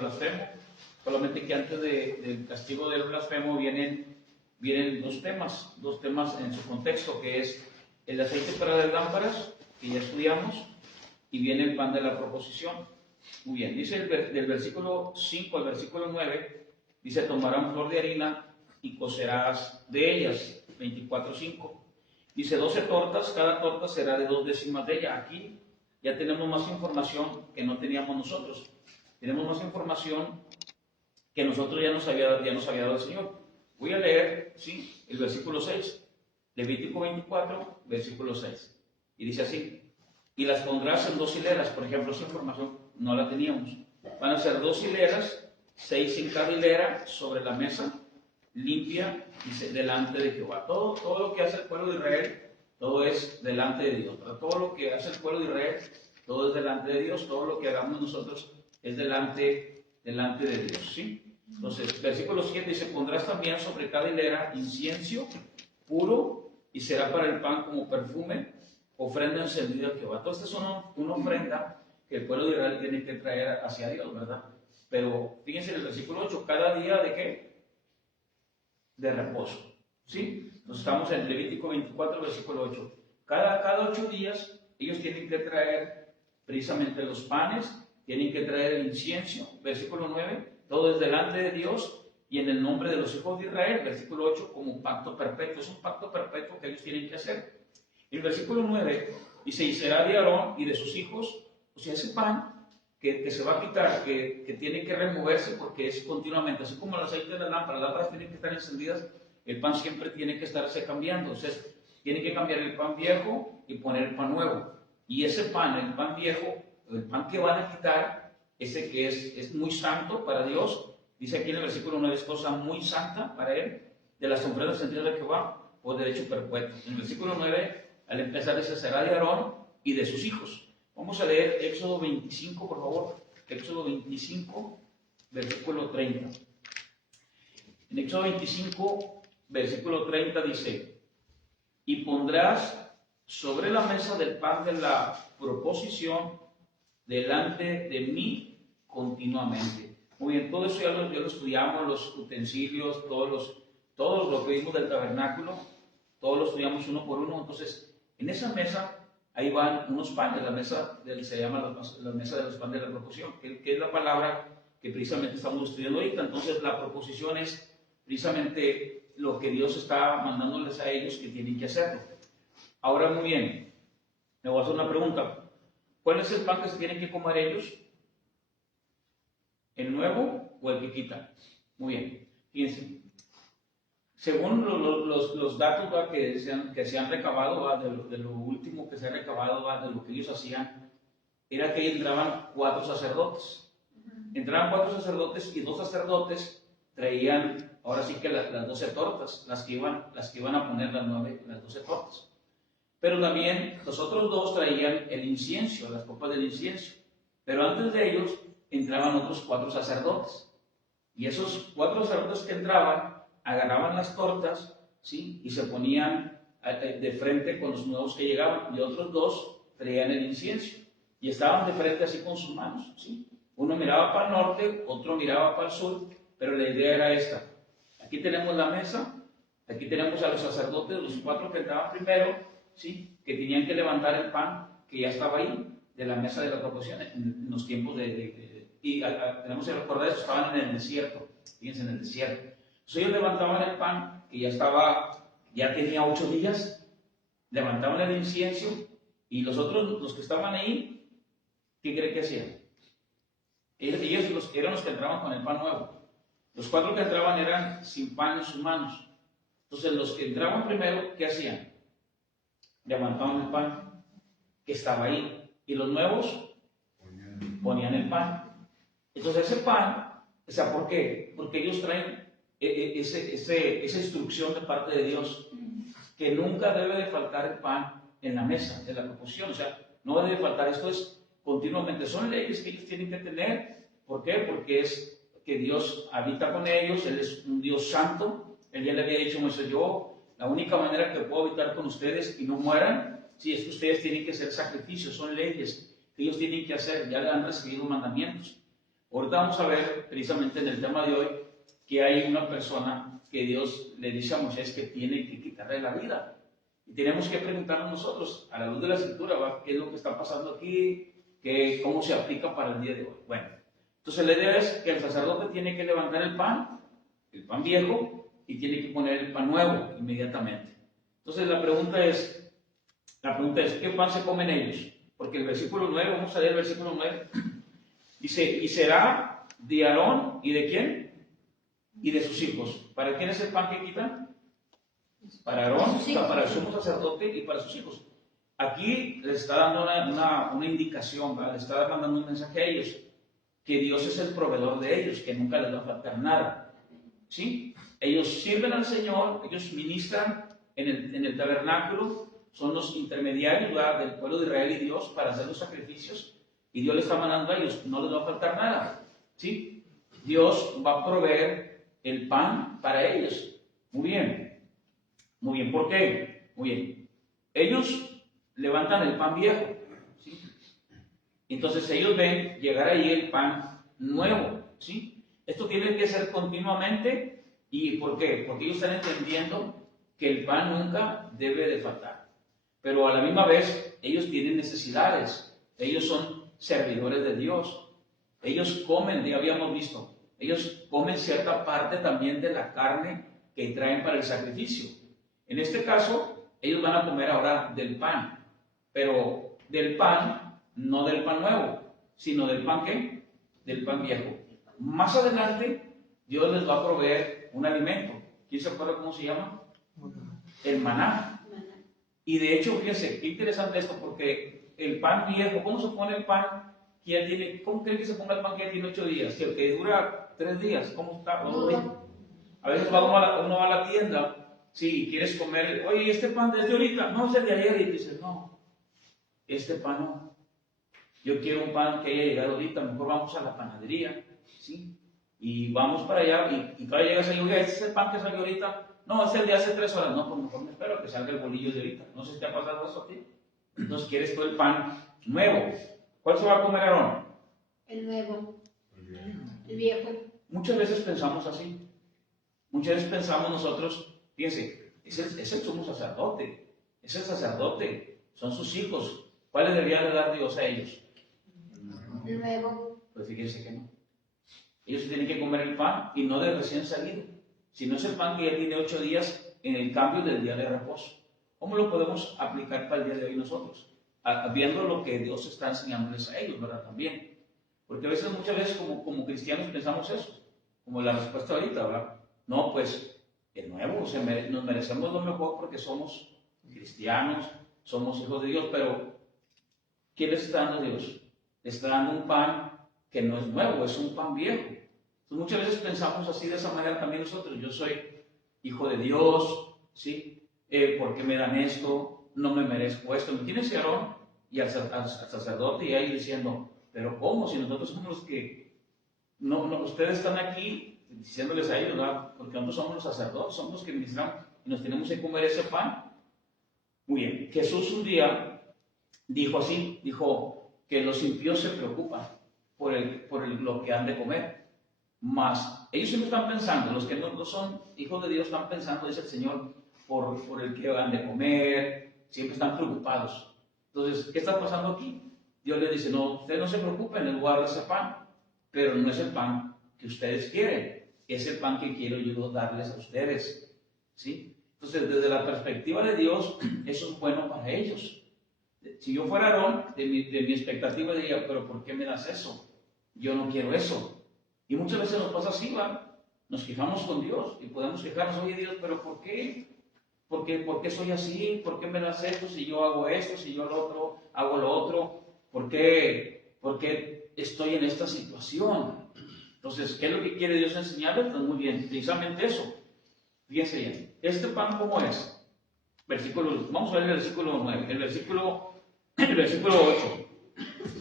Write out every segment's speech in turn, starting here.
blasfemo, solamente que antes del castigo del blasfemo vienen dos temas en su contexto, que es el aceite para las lámparas, que ya estudiamos, y viene el pan de la proposición. Muy bien, dice del versículo 5 al versículo 9, dice: tomarán flor de harina y cocerás de ellas, 24:5. Dice 12 tortas, cada torta será de 2 décimas de ella. Aquí ya tenemos más información que no teníamos nosotros. Tenemos más información que nosotros ya nos había dado el Señor. Voy a leer, ¿sí?, el versículo 6, Levítico 24, versículo 6. Y dice así: y las pondrás en 2 hileras. Por ejemplo, esa información no la teníamos. Van a ser 2 hileras, 6 en cada hilera, sobre la mesa, limpia, dice, delante de Jehová. Todo lo que hace el pueblo de Israel, todo es delante de Dios. Pero todo lo que hace el pueblo de Israel, todo es delante de Dios. Todo lo que hagamos nosotros es delante de Dios, ¿sí? Entonces, versículo 7 dice: pondrás también sobre cada hilera incienso puro, y será para el pan como perfume, ofrenda encendida a Jehová. Entonces, esta es una ofrenda que el pueblo de Israel tiene que traer hacia Dios, ¿verdad? Pero fíjense en el versículo 8, cada día de ¿qué? De reposo, ¿sí? Entonces estamos en Levítico 24, versículo 8. Cada 8 días ellos tienen que traer precisamente los panes, tienen que traer el incienso, versículo 9, todo es delante de Dios y en el nombre de los hijos de Israel, versículo 8, como pacto perpetuo. Es un pacto perpetuo que ellos tienen que hacer. El versículo 9 dice: y será de Aarón y de sus hijos, o sea, ese pan que se va a quitar, que tiene que removerse, porque es continuamente, así como el aceite de las lámparas tienen que estar encendidas, el pan siempre tiene que estarse cambiando. Entonces, tiene que cambiar el pan viejo y poner el pan nuevo. Y ese pan, el pan viejo, el pan que van a quitar, ese que es muy santo para Dios, dice aquí en el versículo 9, es cosa muy santa para él, de las ofrendas encendidas de Jehová, por derecho perpetuo. En el versículo 9, al empezar, dice: será de Aarón y de sus hijos. Vamos a leer Éxodo 25, por favor. Éxodo 25, versículo 30. En Éxodo 25, versículo 30 dice: y pondrás sobre la mesa del pan de la proposición delante de mí continuamente. Muy bien, todo eso ya lo estudiamos, los utensilios, todos lo que vimos del tabernáculo, todos lo estudiamos uno por uno. Entonces, en esa mesa, ahí van unos panes, se llama la mesa de los panes de la proposición, que es la palabra que precisamente estamos estudiando ahorita. Entonces, la proposición es precisamente lo que Dios está mandándoles a ellos que tienen que hacerlo. Ahora, muy bien, me voy a hacer una pregunta. ¿Cuál es el pan que se tienen que comer ellos? ¿El nuevo o el que quitan? Muy bien, fíjense. Según los datos, ¿va?, que se han recabado, ¿va?, de lo último que se ha recabado, ¿va?, de lo que ellos hacían, era que entraban 4 sacerdotes. Entraban 4 sacerdotes y 2 sacerdotes traían, ahora sí que las 12 tortas, las que iban a poner las 12 tortas. Pero también los otros 2 traían el incienso, las copas del incienso. Pero antes de ellos entraban otros 4 sacerdotes. Y esos 4 sacerdotes que entraban, agarraban las tortas, ¿sí?, y se ponían de frente con los nuevos que llegaban. Y otros 2 traían el incienso. Y estaban de frente así con sus manos, ¿sí? Uno miraba para el norte, otro miraba para el sur, pero la idea era esta. Aquí tenemos la mesa, aquí tenemos a los sacerdotes, los 4 que entraban primero, ¿sí?, que tenían que levantar el pan que ya estaba ahí, de la mesa de la proposición, en los tiempos y tenemos que recordar eso, estaban en el desierto, fíjense, en el desierto. Entonces ellos levantaban el pan, que ya tenía 8 días, levantaban el incienso, y los otros, los que estaban ahí, ¿qué creen que hacían? Ellos eran los que entraban con el pan nuevo. Los 4 que entraban eran sin pan en sus manos. Entonces los que entraban primero, ¿qué hacían? Levantaban el pan que estaba ahí, y los nuevos ponían el pan. Entonces ese pan, o sea, ¿por qué? Porque ellos traen esa instrucción de parte de Dios, que nunca debe de faltar el pan en la mesa de la proposición. O sea, no debe faltar. Esto es continuamente, son leyes que ellos tienen que tener. ¿Por qué? Porque es que Dios habita con ellos, Él es un Dios santo. Él ya le había dicho a Moisés: la única manera que puedo habitar con ustedes y no mueran, si es que ustedes tienen que hacer sacrificios, son leyes que ellos tienen que hacer, ya le han recibido mandamientos. Ahorita vamos a ver, precisamente en el tema de hoy, que hay una persona que Dios le dice a Moisés que tiene que quitarle la vida. Y tenemos que preguntarnos nosotros, a la luz de la Escritura, ¿va? ¿Qué es lo que está pasando aquí? ¿Cómo se aplica para el día de hoy? Bueno, entonces la idea es que el sacerdote tiene que levantar el pan viejo, y tiene que poner el pan nuevo inmediatamente. Entonces la pregunta es, ¿qué pan se comen ellos? Porque el versículo 9, vamos a leer el versículo 9, dice, y será de Aarón, ¿y de quién? Y de sus hijos. ¿Para quién es el pan que quitan? Para Aarón, o sea, para el sumo sacerdote y para sus hijos. Aquí les está dando una indicación, ¿verdad? Les está mandando un mensaje a ellos, que Dios es el proveedor de ellos, que nunca les va a faltar nada. ¿Sí? Ellos sirven al Señor, ellos ministran en el tabernáculo, son los intermediarios, ¿verdad?, del pueblo de Israel y Dios para hacer los sacrificios, y Dios les está mandando a ellos, no les va a faltar nada. ¿Sí? Dios va a proveer el pan para ellos. Muy bien. Muy bien. ¿Por qué? Muy bien. Ellos levantan el pan viejo. ¿Sí? Entonces ellos ven llegar ahí el pan nuevo. ¿Sí? Esto tiene que ser continuamente. ¿Y por qué? Porque ellos están entendiendo que el pan nunca debe de faltar. Pero a la misma vez, ellos tienen necesidades. Ellos son servidores de Dios. Ellos comen, ya habíamos visto, ellos comen cierta parte también de la carne que traen para el sacrificio. En este caso, ellos van a comer ahora del pan. Pero del pan, no del pan nuevo, sino del pan ¿qué? Del pan viejo. Más adelante, Dios les va a proveer un alimento. ¿Quién se acuerda cómo se llama? El maná. Y de hecho, fíjense, qué interesante esto, porque el pan viejo, ¿cómo se pone el pan que ya tiene? ¿Cómo creen que se ponga el pan que ya tiene 8 días? Que el que dura 3 días, ¿cómo está? A veces uno va a la tienda, sí, quieres comer, oye, ¿este pan desde ahorita? No, es el de ayer. Y dices, no, este pan no. Yo quiero un pan que haya llegado ahorita, mejor vamos a la panadería, ¿sí? Y vamos para allá, y todavía llegas ahí, oye, ¿este es el pan que salió ahorita? No, es el de hace 3 horas. No, pues mejor me espero a que salga el bolillo de ahorita. No sé si te ha pasado eso a ti. Entonces quieres todo el pan nuevo. ¿Cuál se va a comer, Aarón? El nuevo. El viejo. Muchas veces pensamos así. Muchas veces pensamos nosotros, fíjense, es el sumo sacerdote. Es el sacerdote. Son sus hijos. ¿Cuál le debería de dar Dios a ellos? El nuevo. Pues fíjense que no. Ellos tienen que comer el pan, y no de recién salido, sino es el pan que ya tiene 8 días en el cambio del día de reposo. ¿Cómo lo podemos aplicar para el día de hoy nosotros? Viendo lo que Dios está enseñándoles a ellos, ¿verdad? También. Porque a veces, muchas veces como cristianos pensamos eso, como la respuesta ahorita, ¿verdad? No, pues, el nuevo, nos merecemos lo mejor porque somos cristianos, somos hijos de Dios, pero ¿qué les está dando Dios? Les está dando un pan que no es nuevo, es un pan viejo. Entonces, muchas veces pensamos así de esa manera también nosotros. Yo soy hijo de Dios, ¿sí? ¿Por qué me dan esto? No me merezco esto. Imagínense a Aarón y al sacerdote y ahí diciendo, pero ¿cómo? Si nosotros somos los que, no, ustedes están aquí diciéndoles a ellos, ¿verdad? Porque nosotros somos los sacerdotes, somos los que ministramos y nos tenemos que comer ese pan. Muy bien, Jesús un día dijo así, dijo que los impíos se preocupan por lo que han de comer. Mas ellos siempre están pensando, los que no son hijos de Dios están pensando, dice el Señor, por el que han de comer, siempre están preocupados. Entonces, ¿qué está pasando aquí? Dios les dice, no, ustedes no se preocupen, les voy a dar ese pan, pero no es el pan que ustedes quieren, es el pan que quiero yo darles a ustedes, ¿sí? Entonces, desde la perspectiva de Dios, eso es bueno para ellos. Si yo fuera Aarón, de mi expectativa diría, pero ¿por qué me das eso? Yo no quiero eso. Y muchas veces nos pasa así, ¿va? Nos quejamos con Dios y podemos quejarnos, oye Dios, pero ¿por qué? ¿Por qué soy así? ¿Por qué me das esto si yo hago esto, si yo lo otro, hago lo otro? ¿Por qué estoy en esta situación? Entonces, ¿qué es lo que quiere Dios enseñarles? Pues muy bien, precisamente eso. Fíjense bien, ¿este pan cómo es? Vamos a ver el versículo 9, el versículo 8.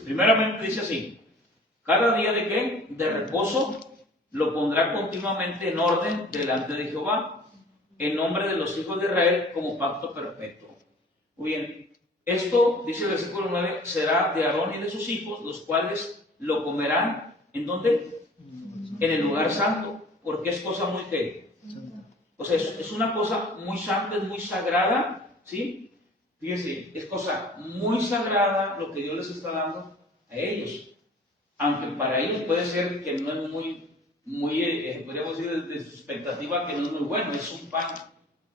Primeramente dice así, cada día de ¿qué? De reposo lo pondrá continuamente en orden delante de Jehová, en nombre de los hijos de Israel, como pacto perpetuo. Muy bien, esto, dice el versículo 9, será de Aarón y de sus hijos, los cuales lo comerán ¿En dónde? En el lugar santo, porque es cosa muy que, o sea, es una cosa muy santa, es muy sagrada, ¿sí? Fíjense, es cosa muy sagrada lo que Dios les está dando a ellos. Aunque para ellos puede ser que no es muy, podríamos decir desde su expectativa que no es muy bueno, es un pan,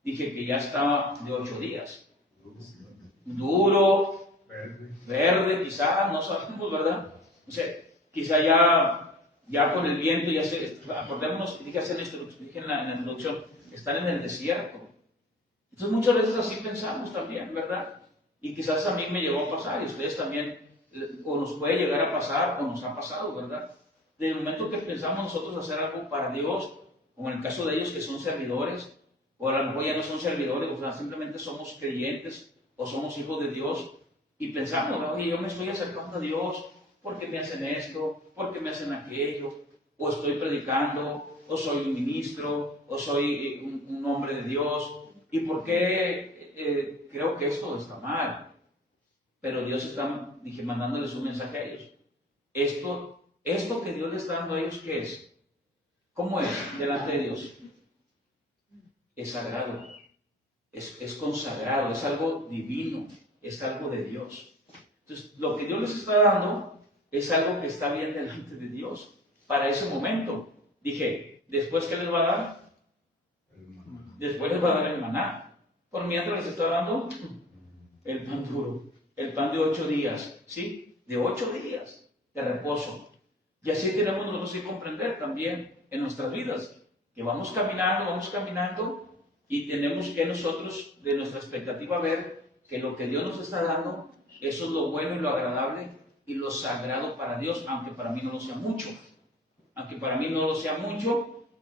dije que ya estaba de 8 días. Duro, verde, quizá, no sabemos, ¿verdad? O sea, quizá ya con el viento, acordémonos, dije en la introducción, están en el desierto. Entonces muchas veces así pensamos también, ¿verdad? Y quizás a mí me llegó a pasar, y ustedes también, o nos puede llegar a pasar, o nos ha pasado, ¿verdad? Del momento que pensamos nosotros hacer algo para Dios, como en el caso de ellos que son servidores, o a lo mejor ya no son servidores, o sea, simplemente somos creyentes, o somos hijos de Dios, y pensamos, oye, yo me estoy acercando a Dios, ¿por qué me hacen esto? ¿Por qué me hacen aquello? O estoy predicando, o soy un ministro, o soy un hombre de Dios, ¿y por qué creo que esto está mal? Pero Dios está, mandándoles un mensaje a ellos. Esto que Dios le está dando a ellos, ¿qué es? ¿Cómo es delante de Dios? Es sagrado, es consagrado, es algo divino, es algo de Dios. Entonces, lo que Dios les está dando es algo que está bien delante de Dios para ese momento. Dije, ¿después qué les va a dar? Después les va a dar el maná. Por mientras les está dando el pan duro, el pan de 8 días, ¿sí? De 8 días de reposo. Y así tenemos nosotros que comprender también en nuestras vidas, que vamos caminando y tenemos que nosotros, de nuestra expectativa, ver que lo que Dios nos está dando, eso es lo bueno y lo agradable y lo sagrado para Dios, aunque para mí no lo sea mucho.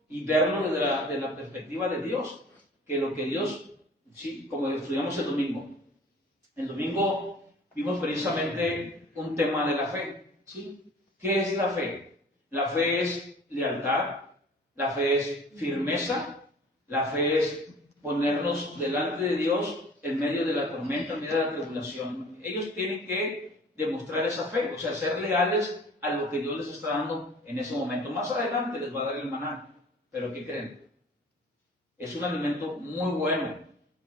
Y verlo desde la perspectiva de Dios, que lo que Dios, sí, como estudiamos el domingo vimos precisamente un tema de la fe, ¿sí? ¿Qué es la fe? La fe es lealtad, la fe es firmeza, la fe es ponernos delante de Dios en medio de la tormenta, en medio de la tribulación. Ellos tienen que demostrar esa fe, o sea, ser leales a lo que Dios les está dando en ese momento. Más adelante les va a dar el maná, pero ¿qué creen? Es un alimento muy bueno,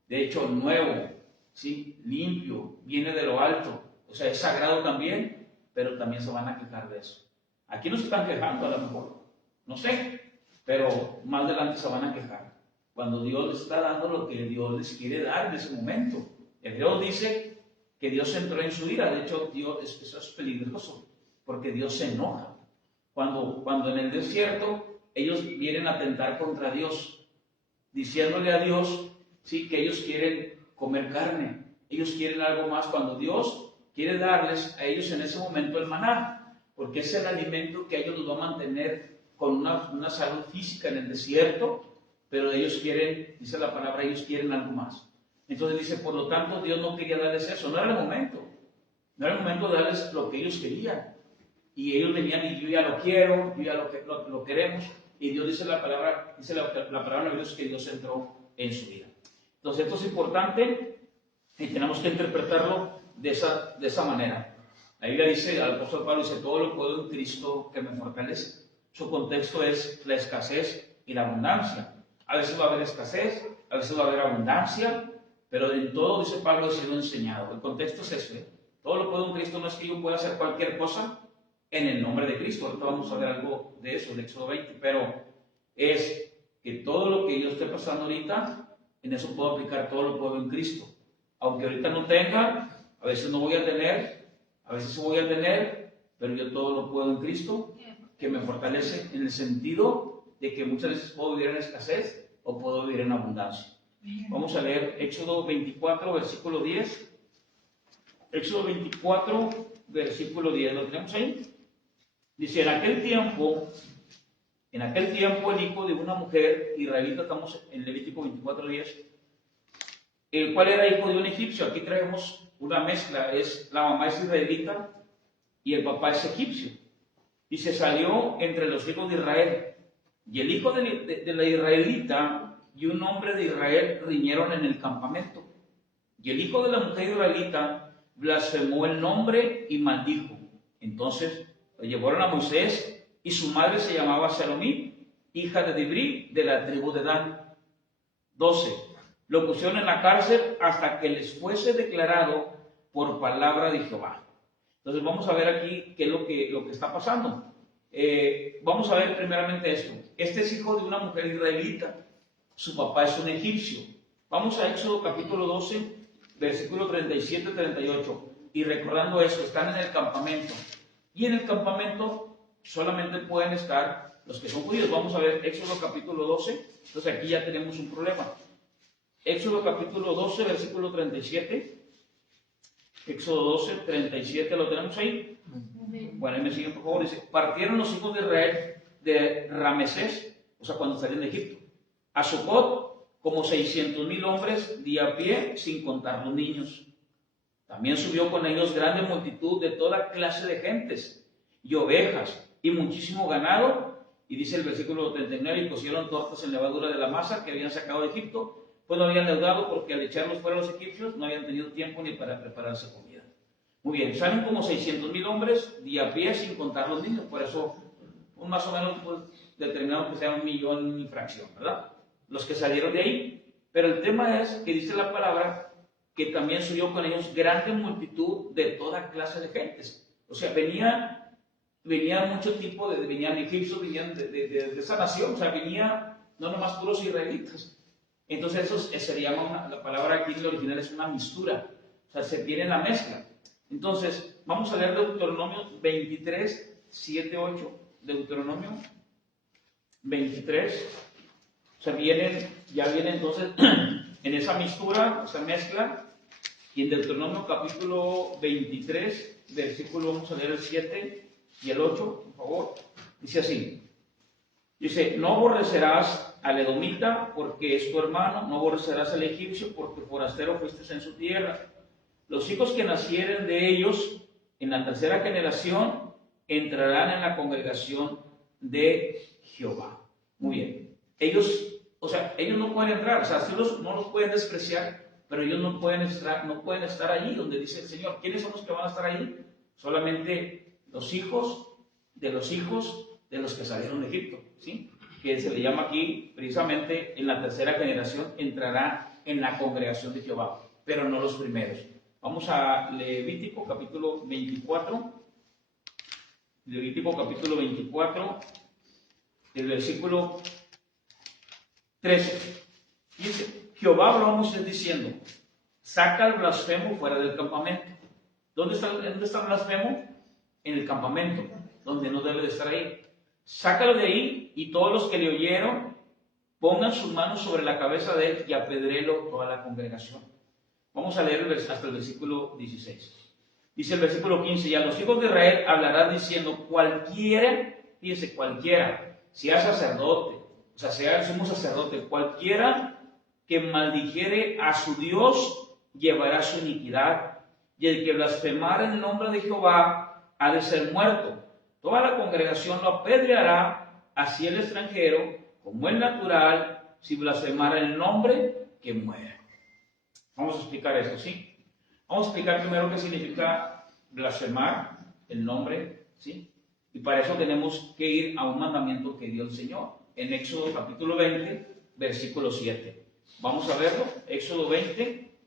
de hecho nuevo, ¿sí? Limpio, viene de lo alto, o sea, es sagrado también, pero también se van a quejar de eso. Aquí no se están quejando a lo mejor, no sé, pero más adelante se van a quejar, cuando Dios les está dando lo que Dios les quiere dar en ese momento. El Dios dice que Dios entró en su ira, de hecho eso es peligroso, porque Dios se enoja. Cuando en el desierto ellos vienen a atentar contra Dios, diciéndole a Dios, sí, que ellos quieren comer carne, ellos quieren algo más, cuando Dios quiere darles a ellos en ese momento el maná, porque es el alimento que a ellos los va a mantener con una salud física en el desierto, pero ellos quieren, dice la palabra, ellos quieren algo más. Entonces dice, por lo tanto, Dios no quería darles eso, no era el momento de darles lo que ellos querían. Y ellos venían y yo ya lo quiero, yo ya lo queremos, y Dios dice la palabra de Dios que Dios entró en su vida. Entonces esto es importante y tenemos que interpretarlo de esa manera. La Biblia dice, el apóstol Pablo dice, todo lo puedo en Cristo que me fortalece. Su contexto es la escasez y la abundancia. A veces va a haber escasez, a veces va a haber abundancia, pero en todo, dice Pablo, he sido enseñado. El contexto es ese. Todo lo puedo en Cristo no es que yo pueda hacer cualquier cosa en el nombre de Cristo. Ahorita vamos a ver algo de eso, de Éxodo 20, pero es que todo lo que yo esté pasando ahorita, en eso puedo aplicar todo lo puedo en Cristo. Aunque ahorita no tenga, a veces no voy a tener, a veces sí voy a tener, pero yo todo lo puedo en Cristo, que me fortalece en el sentido de que muchas veces puedo vivir en escasez o puedo vivir en abundancia. Vamos a leer Éxodo 24, versículo 10. Éxodo 24, versículo 10. ¿Lo tenemos ahí? Dice, en aquel tiempo el hijo de una mujer israelita, estamos en Levítico 24, 10, el cual era hijo de un egipcio. Aquí traemos una mezcla, la mamá es israelita y el papá es egipcio. Y se salió entre los hijos de Israel. Y el hijo de la israelita y un hombre de Israel riñeron en el campamento. Y el hijo de la mujer israelita blasfemó el nombre y maldijo. Entonces lo llevaron a Moisés y su madre se llamaba Salomí, hija de Dibri, de la tribu de Dan. 12. Lo pusieron en la cárcel hasta que les fuese declarado por palabra de Jehová. Entonces vamos a ver aquí qué es lo que está pasando. Vamos a ver primeramente esto. Este es hijo de una mujer israelita. Su papá es un egipcio. Vamos a Éxodo capítulo 12, versículo 37-38. Y recordando esto, están en el campamento. Y en el campamento solamente pueden estar los que son judíos. Vamos a ver Éxodo capítulo 12. Entonces aquí ya tenemos un problema. Éxodo capítulo 12, versículo 37. Éxodo 12, 37, ¿lo tenemos ahí? Bueno, ahí me siguen por favor. Dice, partieron los hijos de Israel de Ramesés, o sea, cuando salieron de Egipto, a Sucot, como 600,000 hombres de a pie, sin contar los niños. También subió con ellos grande multitud de toda clase de gentes, y ovejas, y muchísimo ganado. Y dice el versículo 39, y cocieron tortas en levadura de la masa que habían sacado de Egipto, pues no habían leudado, porque al echarlos fuera los egipcios no habían tenido tiempo ni para prepararse comida. Muy bien, salen como 600,000 hombres de a pie, sin contar los niños. Por eso, más o menos, pues, determinamos que sea 1,000,000 y fracción, ¿verdad? Los que salieron de ahí. Pero el tema es que dice la palabra que también subió con ellos grande multitud de toda clase de gentes. O sea, venían mucho tipo venían egipcios, venían de esa nación. O sea, venía no nomás puros israelitas. Entonces eso se llama, la palabra aquí en el original es una mistura. O sea, se viene la mezcla. Entonces, vamos a leer Deuteronomio 23, 7, 8. Deuteronomio 23. O sea, ya viene entonces en esa mistura, esa mezcla. Y en Deuteronomio capítulo 23, versículo, vamos a leer el 7 y el 8, por favor. Dice así. Dice, no aborrecerás al edomita porque es tu hermano, no aborrecerás al egipcio porque forastero fuiste en su tierra. Los hijos que nacieren de ellos en la tercera generación entrarán en la congregación de Jehová. Muy bien. Ellos no pueden entrar, o sea, no los pueden despreciar, pero ellos no pueden estar allí donde dice el Señor. ¿Quiénes son los que van a estar allí? Solamente los hijos de los que salieron de Egipto, ¿sí? Que se le llama aquí, precisamente, en la tercera generación entrará en la congregación de Jehová, pero no los primeros. Vamos a Levítico capítulo 24. Levítico capítulo 24, el versículo 13. Dice, Jehová habló a Moisés diciendo, saca al blasfemo fuera del campamento. ¿Dónde está el blasfemo? En el campamento, donde no debe de estar ahí. Sácalo de ahí, y todos los que le oyeron pongan sus manos sobre la cabeza de él y apedréelo toda la congregación. Vamos a leer hasta el versículo 16. Dice el versículo 15, y a los hijos de Israel hablarás diciendo, cualquiera, fíjese, cualquiera, sea sacerdote, o sea, sea el sumo sacerdote, cualquiera que maldijere a su Dios llevará su iniquidad, y el que blasfemara el nombre de Jehová ha de ser muerto. Toda la congregación lo apedreará, así el extranjero como el natural, si blasfemara el nombre, que muera. Vamos a explicar esto, ¿sí? Vamos a explicar primero qué significa blasfemar el nombre, ¿sí? Y para eso tenemos que ir a un mandamiento que dio el Señor, en Éxodo capítulo 20, versículo 7. Vamos a verlo, Éxodo 20,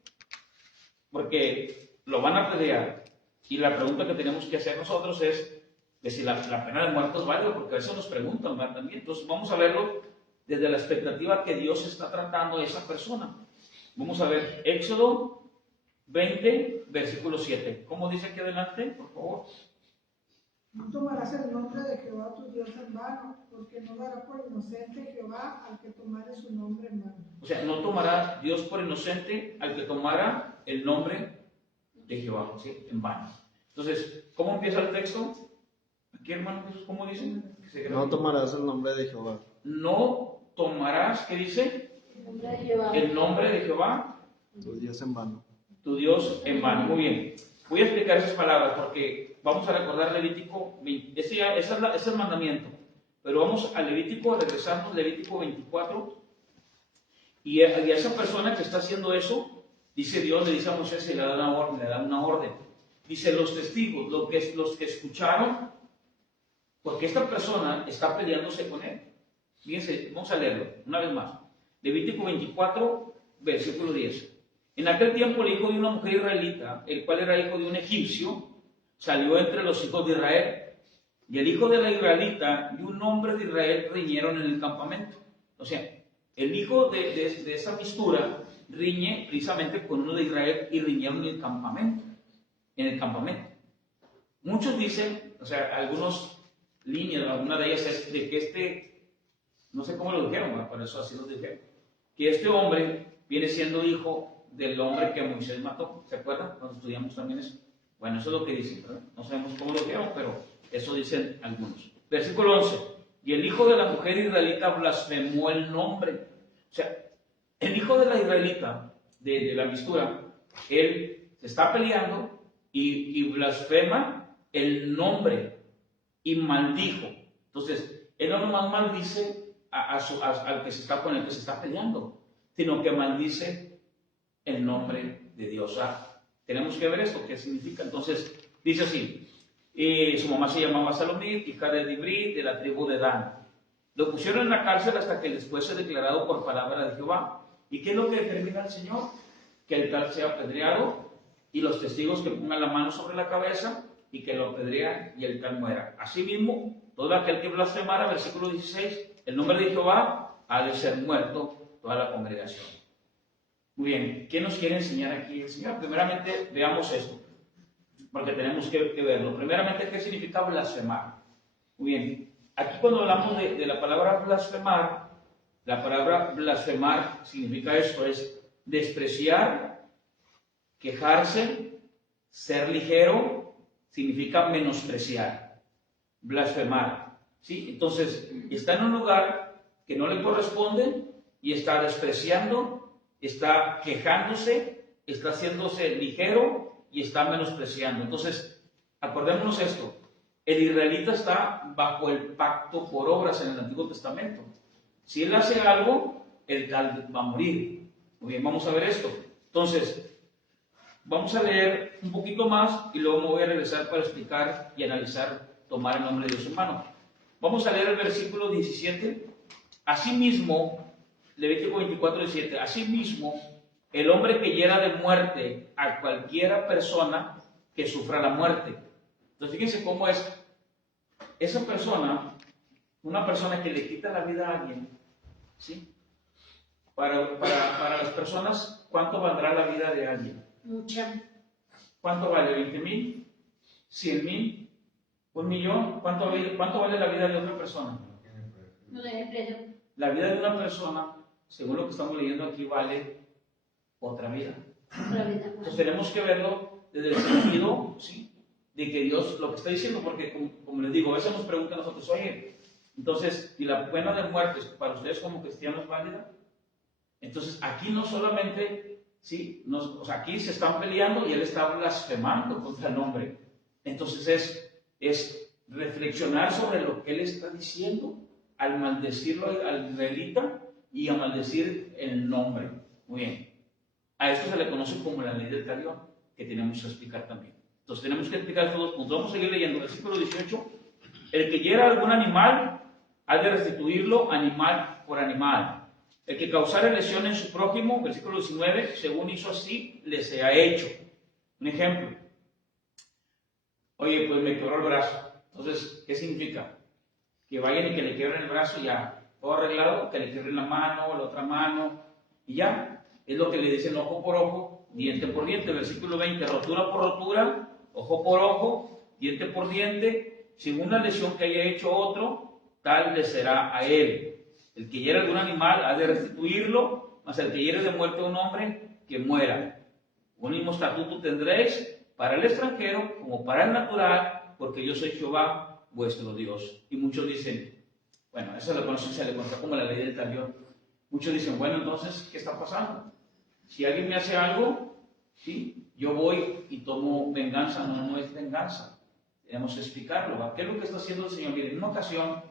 porque lo van a apedrear. Y la pregunta que tenemos que hacer nosotros es de si la pena de muerte es válida, porque a veces nos preguntan, ¿verdad? También. Entonces vamos a verlo desde la expectativa que Dios está tratando a esa persona. Vamos a ver Éxodo 20, versículo 7. ¿Cómo dice aquí adelante, por favor? No tomarás el nombre de Jehová tu Dios en vano, porque no dará por inocente Jehová al que tomare su nombre en vano. O sea, no tomará Dios por inocente al que tomara el nombre de Jehová, ¿sí? En vano. Entonces, ¿cómo empieza el texto? Aquí, hermano Jesús, ¿cómo dice? No tomarás el nombre de Jehová. No tomarás, ¿qué dice? El nombre de Jehová. El nombre de Jehová. Tu Dios en vano. Tu Dios en vano. Muy bien. Voy a explicar esas palabras porque vamos a recordar Levítico 20. Ese es el mandamiento. Pero vamos a Levítico, regresamos Levítico 24. Y a esa persona que está haciendo eso, dice Dios, le dice a Moisés y le da una orden. Dice los testigos, los que escucharon, porque esta persona está peleándose con él. Fíjense, vamos a leerlo una vez más. Levítico 24, versículo 10. En aquel tiempo el hijo de una mujer israelita, el cual era hijo de un egipcio, salió entre los hijos de Israel. Y el hijo de la israelita y un hombre de Israel riñeron en el campamento. O sea, el hijo de esa mistura riñe precisamente con uno de Israel y riñeron en el campamento. En el campamento. Muchos dicen, o sea, algunas líneas, alguna de ellas es de que no sé cómo lo dijeron, por eso así lo dijeron, que este hombre viene siendo hijo del hombre que Moisés mató. ¿Se acuerdan? Cuando estudiamos también eso. Bueno, eso es lo que dicen, ¿verdad? No sabemos cómo lo dijeron, pero eso dicen algunos. Versículo 11. Y el hijo de la mujer israelita blasfemó el nombre. O sea, el hijo de la israelita, de la mistura, él se está peleando y blasfema el nombre y maldijo. Entonces, él no nomás maldice al que se está, con el que se está peleando, sino que maldice el nombre de Dios. O sea, tenemos que ver esto, qué significa. Entonces, dice así, su mamá se llamaba Salomit, hija de Dibri, de la tribu de Dan. Lo pusieron en la cárcel hasta que después se declarado por palabra de Jehová. ¿Y qué es lo que determina el Señor? Que el tal sea apedreado y los testigos que pongan la mano sobre la cabeza y que lo apedrean y el tal muera. Asimismo, todo aquel que blasfemara, versículo 16, el nombre de Jehová, ha de ser muerto toda la congregación. Muy bien, ¿qué nos quiere enseñar aquí el Señor? Primeramente, veamos esto, porque tenemos que verlo. Primeramente, ¿qué significa blasfemar? Muy bien, aquí cuando hablamos de la palabra blasfemar significa esto, es despreciar, quejarse, ser ligero, significa menospreciar, blasfemar, ¿sí? Entonces, está en un lugar que no le corresponde y está despreciando, está quejándose, está haciéndose ligero y está menospreciando. Entonces, acordémonos esto, el israelita está bajo el pacto por obras en el Antiguo Testamento. Si él hace algo, el tal va a morir. Muy bien, vamos a ver esto. Entonces, vamos a leer un poquito más y luego me voy a regresar para explicar y analizar, tomar el nombre de Dios en mano. Vamos a leer el versículo 17. Asimismo, Levítico 24, 17. Asimismo, el hombre que hiera de muerte a cualquiera persona que sufra la muerte. Entonces, fíjense cómo es esa persona, una persona que le quita la vida a alguien, ¿sí? Para las personas, ¿cuánto valdrá la vida de alguien? Mucha. ¿Cuánto vale? ¿20,000? ¿100,000? ¿1,000,000? ¿Cuánto vale la vida de otra persona? No tiene precio. La vida de una persona, según lo que estamos leyendo aquí, vale otra vida. Otra vida. Entonces tenemos que verlo desde el sentido, ¿sí?, de que Dios lo que está diciendo, porque como les digo, a veces nos preguntan a nosotros, oye, entonces, ¿y la pena de muerte para ustedes como cristianos es válida? Entonces, aquí no solamente, ¿sí?, o sea, aquí se están peleando y él está blasfemando contra el nombre. Entonces es reflexionar sobre lo que él está diciendo al maldecirlo al israelita y a maldecir el nombre. Muy bien. A esto se le conoce como la ley del talión, que tenemos que explicar también. Entonces tenemos que explicar estos dos puntos. Vamos a seguir leyendo. Versículo 18. El que hiera algún animal ha de restituirlo animal por animal. El que causare lesión en su prójimo, versículo 19, según hizo así, le sea hecho. Un ejemplo. Oye, pues me quebró el brazo. Entonces, ¿qué significa? Que vayan y que le quiebren el brazo y ya. Todo arreglado, que le quiebren la mano, la otra mano, y ya. Es lo que le dicen ojo por ojo, diente por diente. Versículo 20, rotura por rotura, ojo por ojo, diente por diente. Según la lesión que haya hecho otro, tal le será a él. El que hiere algún animal ha de restituirlo, mas el que hiere de muerte a un hombre, que muera. Un mismo estatuto tendréis para el extranjero como para el natural, porque yo soy Jehová, vuestro Dios. Y muchos dicen, bueno, eso se le conoce como la ley del talión. Muchos dicen, bueno, entonces, ¿qué está pasando? Si alguien me hace algo, ¿sí?, yo voy y tomo venganza. No es venganza. Tenemos que explicarlo. ¿Qué es lo que está haciendo el Señor? Miren, en una ocasión,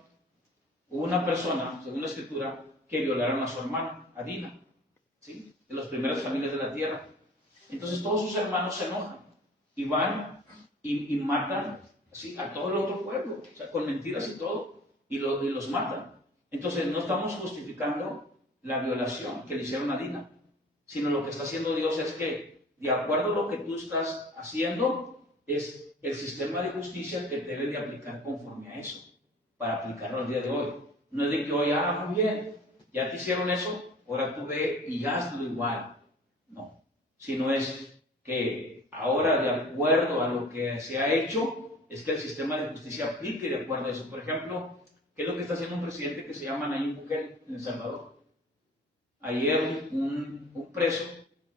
hubo una persona, según la Escritura, que violaron a su hermana, a Dina, ¿sí?, de las primeras familias de la tierra. Entonces todos sus hermanos se enojan y van y matan ¿sí? A todo el otro pueblo, o sea, con mentiras y todo, y los matan. Entonces no estamos justificando la violación que le hicieron a Dina, sino lo que está haciendo Dios es que, de acuerdo a lo que tú estás haciendo, es el sistema de justicia que te debe de aplicar conforme a eso, para aplicarlo al día de hoy. No es de que hoy, muy bien, ya te hicieron eso, ahora tú ve y hazlo igual. No, sino es que ahora, de acuerdo a lo que se ha hecho, es que el sistema de justicia aplique de acuerdo a eso. Por ejemplo, ¿qué es lo que está haciendo un presidente que se llama Nayib Bukele en El Salvador? Ayer un preso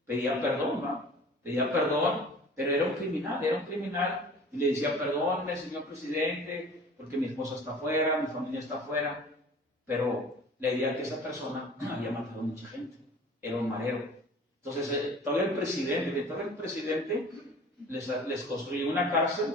pedía perdón, ¿va? Pedía perdón, pero era un criminal, y le decía, perdóneme, señor presidente, porque mi esposa está afuera, mi familia está afuera, pero la idea que esa persona había matado a mucha gente, era un marero. Entonces, todavía el presidente les construye una cárcel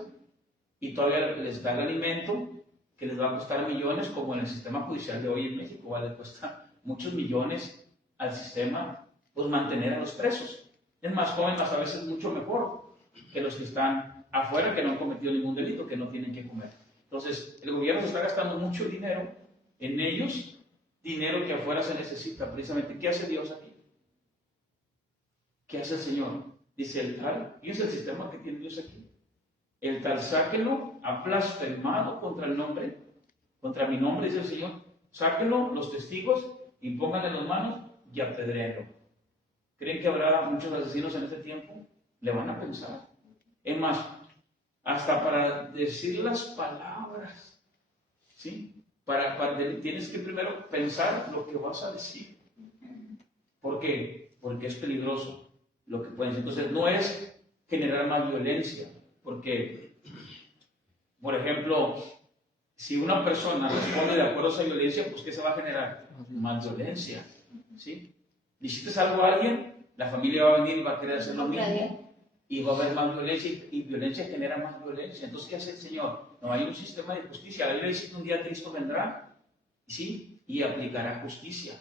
y todavía les da el alimento que les va a costar millones, como en el sistema judicial de hoy en México, ¿vale? Cuesta muchos millones al sistema, pues mantener a los presos. Es más joven, más a veces mucho mejor que los que están afuera, que no han cometido ningún delito, que no tienen que comer. Entonces, el gobierno se está gastando mucho dinero en ellos, dinero que afuera se necesita. Precisamente, ¿qué hace Dios aquí? ¿Qué hace el Señor? Dice el tal, fíjense el sistema que tiene Dios aquí. El tal, sáquenlo, ha blasfemado contra el nombre, contra mi nombre, dice el Señor. Sáquenlo, los testigos, y pónganle las manos y apedréenlo. ¿Creen que habrá muchos asesinos en este tiempo? Le van a pensar. Es más, hasta para decir las palabras, ¿sí? Tienes que primero pensar lo que vas a decir. ¿Por qué? Porque es peligroso lo que pueden decir. Entonces, no es generar más violencia, porque, por ejemplo, si una persona responde de acuerdo a esa violencia, pues ¿qué se va a generar? Más violencia, ¿sí? Le hiciste algo a alguien, la familia va a venir y va a querer hacer lo mismo, y va a haber más violencia, y violencia genera más violencia. Entonces, ¿qué hace el Señor? No hay un sistema de justicia. La Biblia dice que un día Cristo vendrá, ¿sí? Y aplicará justicia.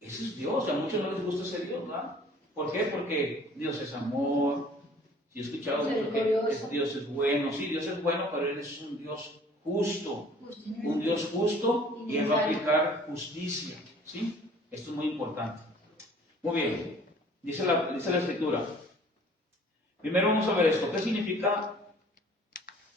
Ese es Dios. A muchos no les gusta ese Dios, ¿verdad? ¿Por qué? Porque Dios es amor. Si he escuchado mucho que Dios es bueno. Sí, Dios es bueno, pero Él es un Dios justo. Un Dios justo, y Él va a aplicar justicia, ¿sí? Esto es muy importante. Muy bien. Dice la Escritura. Primero vamos a ver esto. ¿Qué significa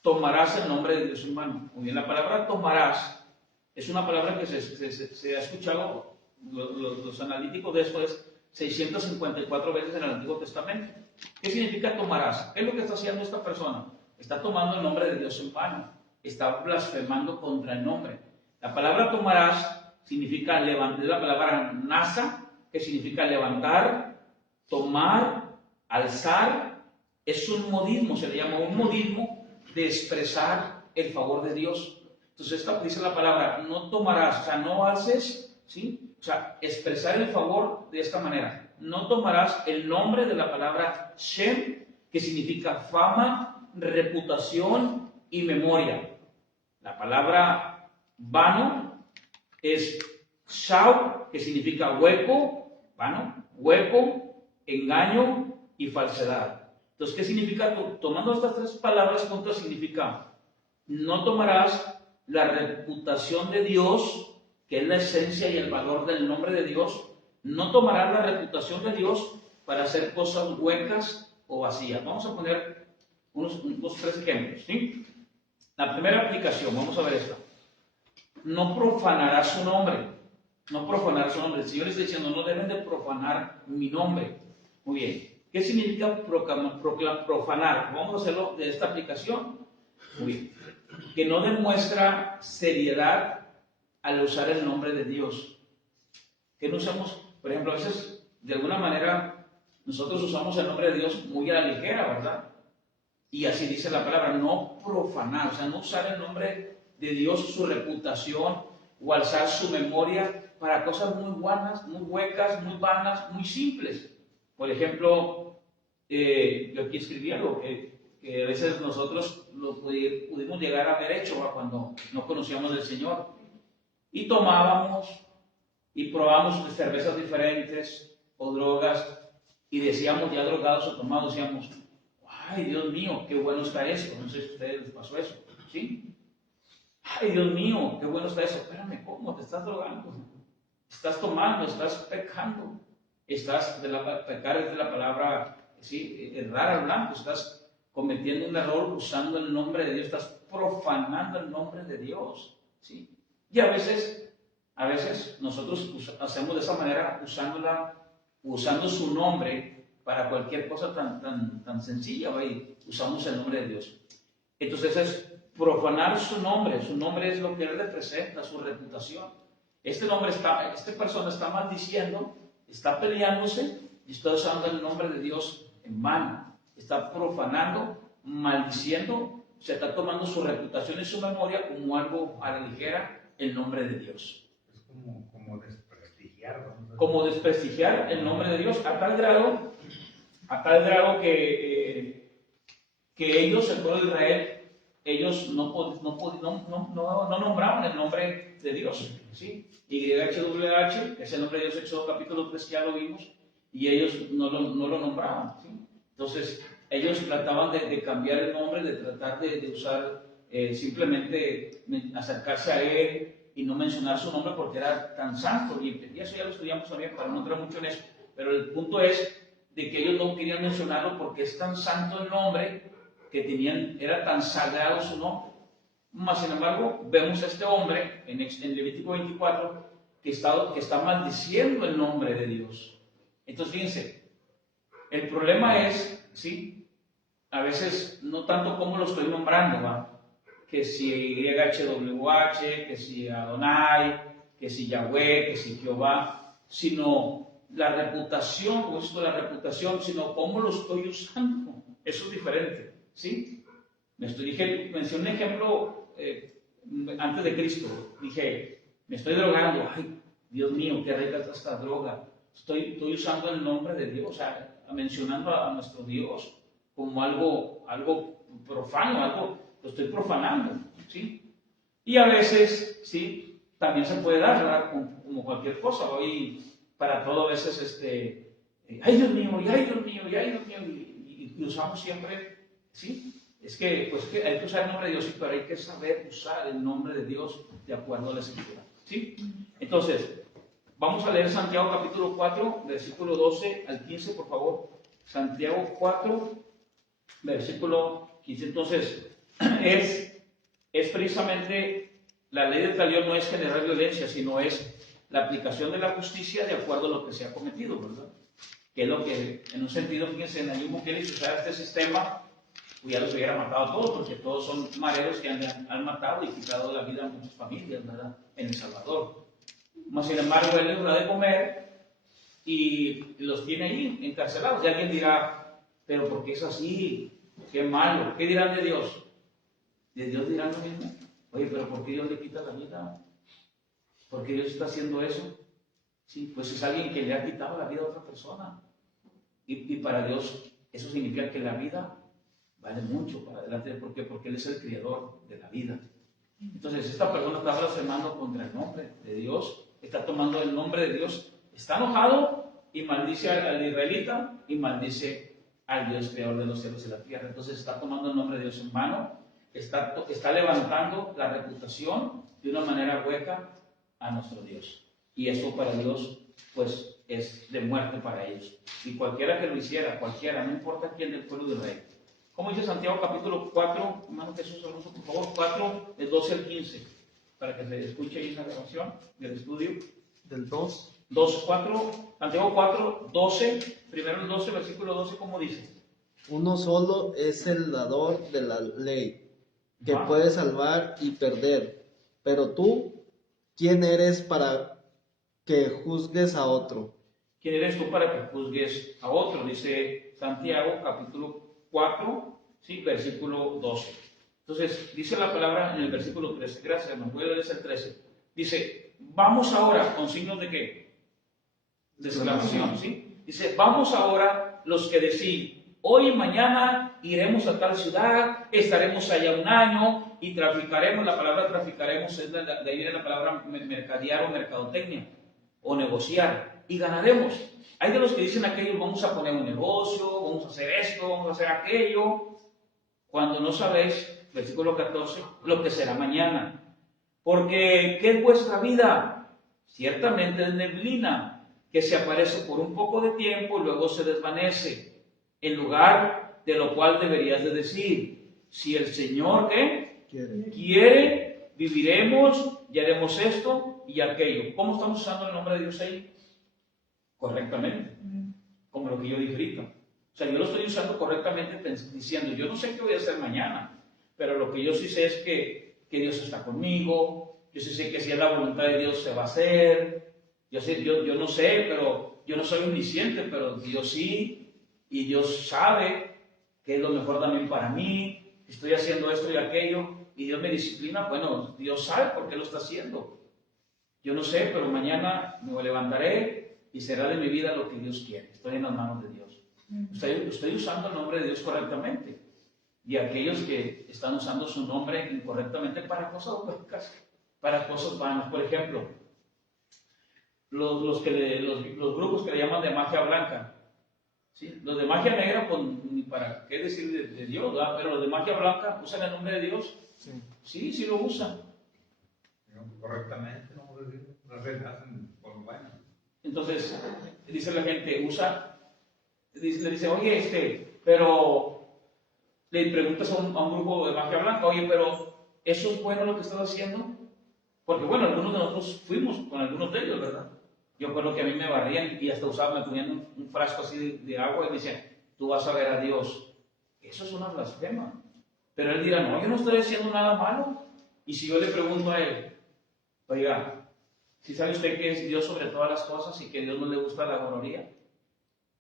tomarás el nombre de Dios en vano? Muy bien, la palabra tomarás es una palabra que se ha escuchado, los analíticos de esto es 654 veces en el Antiguo Testamento. ¿Qué significa tomarás? ¿Qué es lo que está haciendo esta persona? Está tomando el nombre de Dios en vano. Está blasfemando contra el nombre. La palabra tomarás significa levantar, es la palabra nasa, que significa levantar, tomar, alzar. Es un modismo, se le llama un modismo de expresar el favor de Dios. Entonces, esta dice la palabra, no tomarás, o sea, no haces, ¿sí? O sea, expresar el favor de esta manera. No tomarás el nombre de la palabra Shem, que significa fama, reputación y memoria. La palabra vano es shau, que significa hueco, vano, hueco, engaño y falsedad. Entonces, ¿qué significa? Tomando estas tres palabras juntas, significa no tomarás la reputación de Dios, que es la esencia y el valor del nombre de Dios, no tomarás la reputación de Dios para hacer cosas huecas o vacías. Vamos a poner unos tres ejemplos, ¿sí? La primera aplicación, vamos a ver esta. No profanarás su nombre. No profanarás su nombre. El Señor está diciendo, no deben de profanar mi nombre. Muy bien. ¿Qué significa profanar? Vamos a hacerlo de esta aplicación. Muy bien. Que no demuestra seriedad al usar el nombre de Dios. Que no usamos, por ejemplo, a veces, de alguna manera, nosotros usamos el nombre de Dios muy a la ligera, ¿verdad? Y así dice la palabra, no profanar, o sea, no usar el nombre de Dios, su reputación, o alzar su memoria para cosas muy buenas, muy huecas, muy vanas, muy simples. Por ejemplo, yo aquí escribí algo que a veces nosotros lo pudimos llegar a haber hecho, ¿va? Cuando no conocíamos del Señor. Y tomábamos y probábamos cervezas diferentes o drogas y decíamos, ya drogados o tomados, decíamos, ay, Dios mío, qué bueno está esto. No sé si a ustedes les pasó eso, ¿sí? Ay, Dios mío, qué bueno está eso. Espérame, ¿cómo? Te estás drogando, estás tomando, estás pecando, pecar es de la palabra, ¿sí? Errar al blanco, estás cometiendo un error usando el nombre de Dios, estás profanando el nombre de Dios, ¿sí? Y a veces nosotros hacemos de esa manera, usando su nombre para cualquier cosa tan sencilla, ¿va? Y usamos el nombre de Dios. Entonces es profanar su nombre es lo que él representa, su reputación. Esta persona está maldiciendo, está peleándose y está usando el nombre de Dios en vano. Está profanando, maldiciendo, se está tomando su reputación y su memoria como algo a la ligera el nombre de Dios. Es como desprestigiar, ¿no? Como desprestigiar el nombre de Dios a tal grado que ellos, el pueblo de Israel, ellos no nombraban el nombre de Dios, ¿sí? YHWH, es el nombre de Dios, Éxodo capítulo 3, ya lo vimos, y ellos no lo nombraban, ¿sí? Entonces, ellos trataban de cambiar el nombre, de tratar de usar, simplemente acercarse a él y no mencionar su nombre porque era tan santo, y eso ya lo estudiamos también para no entrar mucho en eso, pero el punto es de que ellos no querían mencionarlo porque es tan santo el nombre que tenían, era tan sagrado su nombre. Mas, sin embargo, vemos a este hombre en Levítico 24 que está maldiciendo el nombre de Dios. Entonces, fíjense, el problema es, ¿sí? A veces no tanto como lo estoy nombrando, ¿va? Que si YHWH, que si Adonai, que si Yahweh, que si Jehová, sino la reputación, como esto de la reputación, sino cómo lo estoy usando. Eso es diferente, ¿sí? Mencioné un ejemplo antes de Cristo. Dije, me estoy drogando. Ay, Dios mío, qué rica está esta droga. Estoy usando el nombre de Dios, o sea, mencionando a nuestro Dios como algo profano, lo estoy profanando, ¿sí? Y a veces, ¿sí? También se puede dar, ¿verdad? Como cualquier cosa. Hoy, para todo, a veces, ay Dios mío, ay Dios mío, ay Dios mío, y usamos siempre, ¿sí? Es que, pues, que hay que usar el nombre de Dios, sí, pero hay que saber usar el nombre de Dios de acuerdo a la Escritura, ¿sí? Entonces, vamos a leer Santiago capítulo 4, versículo 12 al 15, por favor. Santiago 4, versículo 15. Entonces, es precisamente, la ley del talión no es generar violencia, sino es la aplicación de la justicia de acuerdo a lo que se ha cometido, ¿verdad? Que es lo que, en un sentido, fíjense, en Nayib Bukele, si usara este sistema, pues ya los hubiera matado a todos, porque todos son mareros que han matado y quitado la vida a muchas familias, ¿verdad? En El Salvador. Mas, sin embargo, él les da de comer y los tiene ahí encarcelados. Y alguien dirá, pero ¿por qué es así? Qué malo. ¿Qué dirán de Dios? De Dios dirán lo mismo. Oye, pero ¿por qué Dios le quita la vida? ¿Por qué Dios está haciendo eso? Sí, pues es alguien que le ha quitado la vida a otra persona. Y para Dios eso significa que la vida vale mucho para adelante. ¿Por qué? Porque Él es el creador de la vida. Entonces, esta persona está blasfemando contra el nombre de Dios, está tomando el nombre de Dios, está enojado y maldice al israelita y maldice al Dios creador de los cielos y la tierra. Entonces, está tomando el nombre de Dios en vano, está levantando la reputación de una manera hueca a nuestro Dios. Y esto para Dios, pues, es de muerte para ellos. Y cualquiera que lo hiciera, no importa quién del pueblo de Israel. Como dice Santiago capítulo 4, hermano Jesús Alonso, por favor, 4, del 12 al 15, para que se escuche ahí la grabación del estudio. Del 2. 4, Santiago 4, 12, primero el 12, versículo 12, ¿cómo dice? Uno solo es el dador de la ley, que puede salvar y perder. Pero tú, ¿quién eres para que juzgues a otro? ¿Quién eres tú para que juzgues a otro? Dice Santiago capítulo 4, ¿sí? Versículo 12. Entonces, dice la palabra en el versículo 13. Gracias, hermano. Voy a leer el 13. Dice, vamos ahora, con signos de ¿qué? De exclamación, ¿sí? Dice, vamos ahora los que deciden, hoy y mañana iremos a tal ciudad, estaremos allá un año y traficaremos. La palabra traficaremos es de ahí viene la palabra mercadear o mercadotecnia o negociar y ganaremos. Hay de los que dicen aquello, vamos a poner un negocio, vamos a hacer esto, vamos a hacer aquello, cuando no sabéis, versículo 14, lo que será mañana. Porque, ¿qué es vuestra vida? Ciertamente es neblina, que se aparece por un poco de tiempo y luego se desvanece. En lugar de lo cual deberías de decir, si el Señor, ¿qué? Quiere, viviremos y haremos esto y aquello. ¿Cómo estamos usando el nombre de Dios ahí? Correctamente, como lo que yo dije ahorita. O sea, yo lo estoy usando correctamente diciendo, yo no sé qué voy a hacer mañana, pero lo que yo sí sé es que Dios está conmigo, yo sí sé que si es la voluntad de Dios se va a hacer, yo no sé, pero yo no soy omnisciente, pero Dios sí, y Dios sabe que es lo mejor también para mí, estoy haciendo esto y aquello, y Dios me disciplina, bueno, Dios sabe por qué lo está haciendo. Yo no sé, pero mañana me levantaré y será de mi vida lo que Dios quiere. Estoy en las manos de Dios. Estoy usando el nombre de Dios correctamente. Y aquellos que están usando su nombre incorrectamente para cosas huecas, para cosas vanas. Por ejemplo, los grupos que le llaman de magia blanca. ¿Sí? Los de magia negra, pues, ni para qué decir de Dios, ¿verdad? Pero los de magia blanca usan el nombre de Dios. Sí lo usan. Correctamente, no hacen por bueno. Entonces, dice la gente, le dice, oye, pero le preguntas a un grupo de magia blanca, oye, pero ¿eso es bueno lo que estás haciendo? Porque bueno, algunos de nosotros fuimos con algunos de ellos, ¿verdad? Yo recuerdo que a mí me barrían y hasta me ponían un frasco así de agua y me decían, tú vas a ver a Dios. Eso es una blasfema. Pero él dirá, no, yo no estoy haciendo nada malo. Y si yo le pregunto a él, oiga, ¿sí sabe usted que es Dios sobre todas las cosas y que a Dios no le gusta la gloria?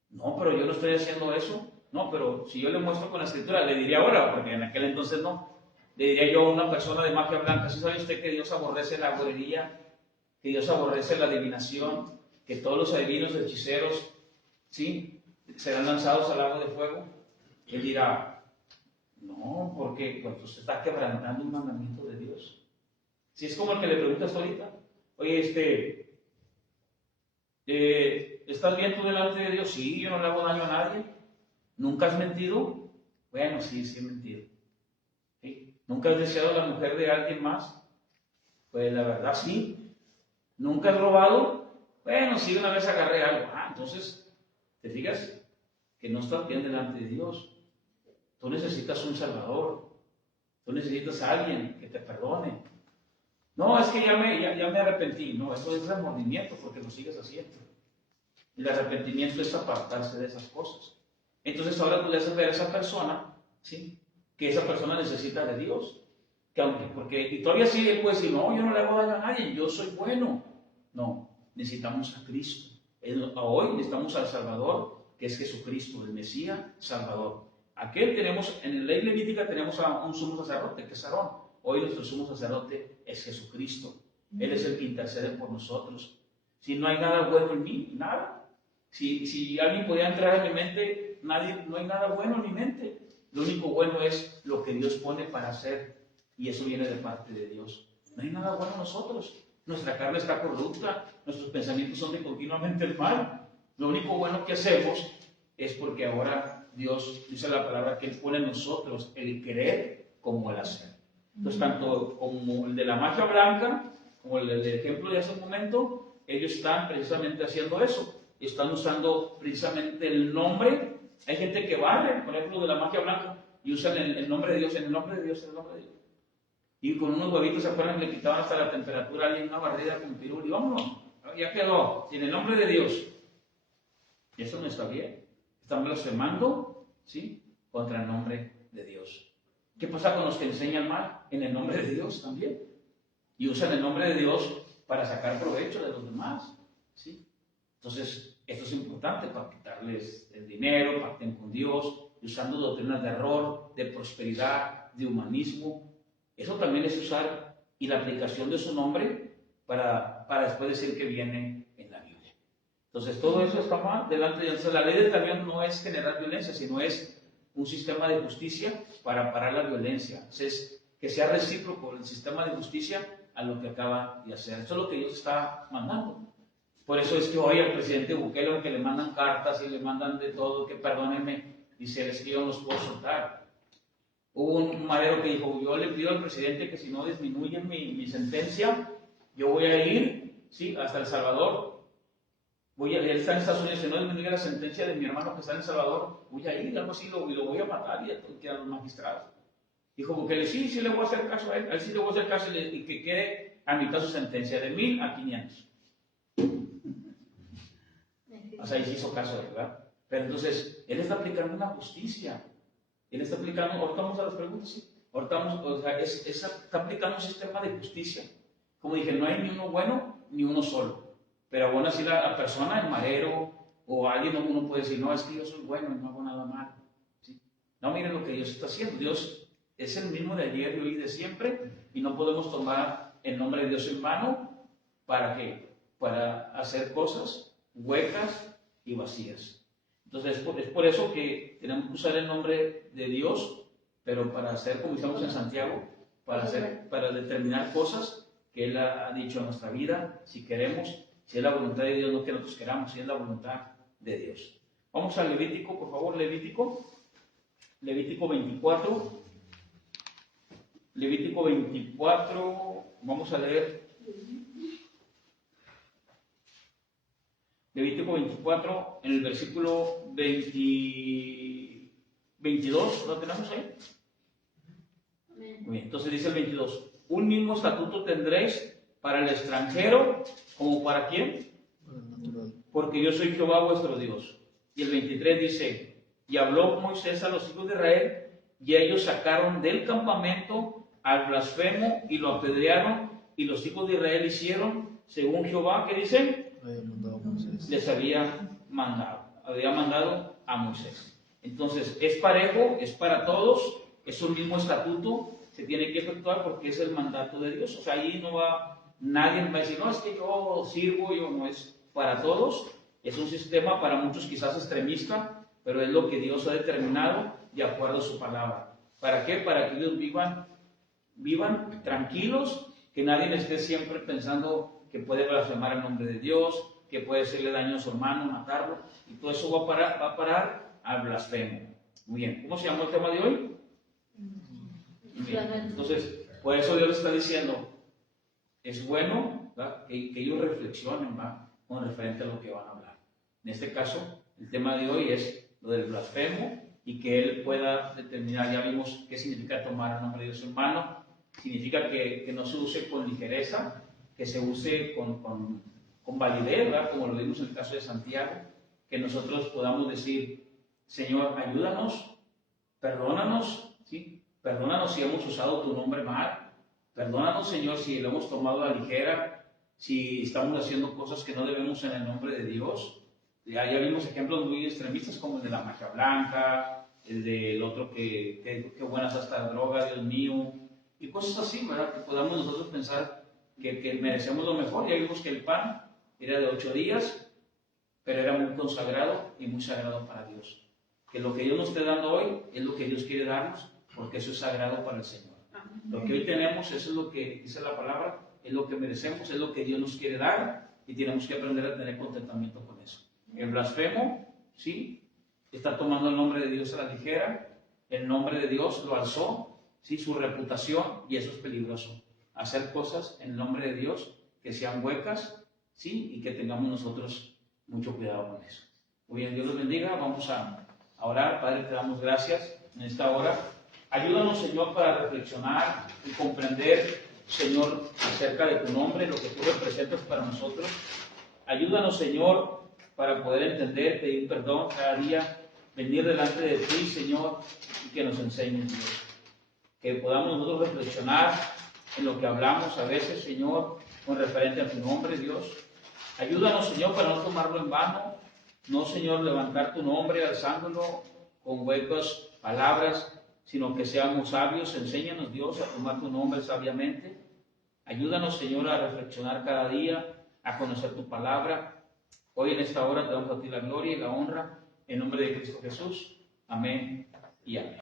No, pero yo no estoy haciendo eso. No, pero si yo le muestro con la escritura, le diría ahora, porque en aquel entonces no. Le diría yo a una persona de magia blanca, ¿sí sabe usted que Dios aborrece la gorería? Que Dios aborrece la adivinación, que todos los adivinos, hechiceros, ¿sí? Serán lanzados al lago de fuego. Él dirá, no, porque pues, usted está quebrantando un mandamiento de Dios. Si es como el que le preguntas ahorita, oye, ¿estás bien tú delante de Dios? Sí, yo no le hago daño a nadie. ¿Nunca has mentido? Bueno, sí he mentido. ¿Sí? ¿Nunca has deseado la mujer de alguien más? Pues la verdad sí. ¿Nunca has robado? Bueno, sí, una vez agarré algo. Entonces, ¿te fijas? Que no estás bien delante de Dios. Tú necesitas un Salvador. Tú necesitas a alguien que te perdone. No, es que ya me arrepentí. No, eso es remordimiento porque lo sigues haciendo. El arrepentimiento es apartarse de esas cosas. Entonces ahora tú le haces ver a esa persona, ¿sí? Que esa persona necesita de Dios. Y todavía sí, él puede decir, no, yo no le hago daño a nadie, yo soy bueno. No, necesitamos a Cristo. Hoy necesitamos al Salvador, que es Jesucristo, el Mesías Salvador. Aquel tenemos, en la ley levítica tenemos a un sumo sacerdote, que es Aarón. Hoy nuestro sumo sacerdote es Jesucristo. Él es el que intercede por nosotros. Si no hay nada bueno en mí, nada. Si alguien podía entrar en mi mente, no hay nada bueno en mi mente. Lo único bueno es lo que Dios pone para hacer. Y eso viene de parte de Dios. No hay nada bueno en nosotros. Nuestra carne está corrupta. Nuestros pensamientos son de continuamente el mal. Lo único bueno que hacemos es porque ahora Dios, dice la palabra, que Él pone en nosotros el querer como el hacer. Entonces, tanto como el de la magia blanca, como el del ejemplo de hace un momento, ellos están precisamente haciendo eso. Están usando precisamente el nombre. Hay gente que barre, por ejemplo, de la magia blanca, y usan el nombre de Dios, en el nombre de Dios, en el nombre de Dios. Y con unos huevitos, ¿se acuerdan? Le quitaban hasta la temperatura a alguien, una barrida con pirul, y vámonos, ya quedó, en el nombre de Dios. Y eso no está bien. Están blasfemando, ¿sí? Contra el nombre de Dios. ¿Qué pasa con los que enseñan mal? En el nombre de Dios también. Y usan el nombre de Dios para sacar provecho de los demás, ¿sí? Entonces, esto es importante para quitarles el dinero, pacten con Dios, usando doctrinas de error, de prosperidad, de humanismo. Eso también es usar y la aplicación de su nombre para después decir que viene en la Biblia. Entonces, todo eso está mal delante de Dios. La ley del talión no es generar violencia, sino es un sistema de justicia para parar la violencia. Es que sea recíproco el sistema de justicia a lo que acaba de hacer. Eso es lo que Dios está mandando. Por eso es que hoy al presidente Bukele, aunque le mandan cartas y le mandan de todo, que perdónenme, dice, es que yo no los puedo soltar. Hubo un marero que dijo, yo le pido al presidente que si no disminuyen mi sentencia, yo voy a ir, ¿sí?, hasta El Salvador. Él está en Estados Unidos, si no disminuye la sentencia de mi hermano que está en El Salvador, voy a ir, algo así, y lo voy a matar y a los magistrados. Dijo Bukele, sí le voy a hacer caso a él sí le voy a hacer caso y que quede a mitad su sentencia, de 1000 a 500. O sea, ahí sí hizo caso, ¿verdad? Pero entonces, él está aplicando una justicia. Él está aplicando, ahorita vamos a las preguntas, ¿sí? Ahorita vamos, o sea, está aplicando un sistema de justicia. Como dije, no hay ni uno bueno, ni uno solo. Pero aún así la persona, el marero, o alguien, uno puede decir, no, es que yo soy bueno y no hago nada malo. ¿Sí? No, miren lo que Dios está haciendo. Dios es el mismo de ayer, de hoy y de siempre, y no podemos tomar el nombre de Dios en vano. ¿Para qué? Para hacer cosas huecas y vacías. Entonces es por eso que tenemos que usar el nombre de Dios, pero para hacer, como estamos en Santiago, para determinar cosas que Él ha dicho en nuestra vida, si queremos, si es la voluntad de Dios, no que nosotros queramos, si es la voluntad de Dios. Vamos a Levítico, por favor, Levítico 24. Levítico 24, vamos a leer. Levítico 24, en el versículo 22, ¿lo tenemos ahí? Muy bien, entonces dice el 22, un mismo estatuto tendréis para el extranjero, ¿como para quién? Porque yo soy Jehová vuestro Dios. Y el 23 dice, y habló Moisés a los hijos de Israel, y ellos sacaron del campamento al blasfemo y lo apedrearon, y los hijos de Israel hicieron según Jehová, ¿qué dice? Les había mandado a Moisés. Entonces, es parejo, es para todos, es un mismo estatuto, se tiene que efectuar porque es el mandato de Dios. O sea, ahí no va, nadie va a decir, no, es que yo sirvo, yo no, es para todos. Es un sistema para muchos quizás extremista, pero es lo que Dios ha determinado de acuerdo a su palabra. ¿Para qué? Para que ellos vivan tranquilos, que nadie esté siempre pensando que puede blasfemar el nombre de Dios, que puede hacerle daño a su hermano, matarlo, y todo eso va a parar al blasfemo. Muy bien, ¿cómo se llamó el tema de hoy? Bien. Entonces, por eso Dios le está diciendo, es bueno, ¿verdad?, que ellos reflexionen, ¿verdad?, con referente a lo que van a hablar. En este caso, el tema de hoy es lo del blasfemo y que él pueda determinar, ya vimos qué significa tomar el nombre de Dios en vano, significa que no se use con ligereza, que se use con validez, ¿verdad?, como lo vimos en el caso de Santiago, que nosotros podamos decir, Señor, ayúdanos, perdónanos, ¿sí? Perdónanos si hemos usado tu nombre mal, perdónanos, Señor, si lo hemos tomado a la ligera, si estamos haciendo cosas que no debemos en el nombre de Dios. Ya vimos ejemplos muy extremistas como el de la magia blanca, el del otro que buenas hasta la droga, Dios mío, y cosas así, ¿verdad?, que podamos nosotros pensar que merecemos lo mejor. Ya vimos que el pan era de 8 días, pero era muy consagrado y muy sagrado para Dios. Que lo que Dios nos esté dando hoy es lo que Dios quiere darnos, porque eso es sagrado para el Señor. Lo que hoy tenemos, eso es lo que dice la palabra, es lo que merecemos, es lo que Dios nos quiere dar, y tenemos que aprender a tener contentamiento con eso. El blasfemo, ¿sí?, está tomando el nombre de Dios a la ligera, el nombre de Dios lo alzó, ¿sí?, su reputación, y eso es peligroso. Hacer cosas en el nombre de Dios que sean huecas, ¿sí?, y que tengamos nosotros mucho cuidado con eso. Muy bien, Dios los bendiga. Vamos a orar. Padre, te damos gracias en esta hora. Ayúdanos, Señor, para reflexionar y comprender, Señor, acerca de tu nombre, lo que tú representas para nosotros. Ayúdanos, Señor, para poder entender, pedir perdón cada día, venir delante de ti, Señor, y que nos enseñes, Dios. Que podamos nosotros reflexionar en lo que hablamos a veces, Señor, con referente a tu nombre, Dios. Ayúdanos, Señor, para no tomarlo en vano, no, Señor, levantar tu nombre alzándolo con huecas palabras, sino que seamos sabios. Enséñanos, Dios, a tomar tu nombre sabiamente. Ayúdanos, Señor, a reflexionar cada día, a conocer tu palabra. Hoy en esta hora te damos a ti la gloria y la honra, en nombre de Cristo Jesús. Amén y amén.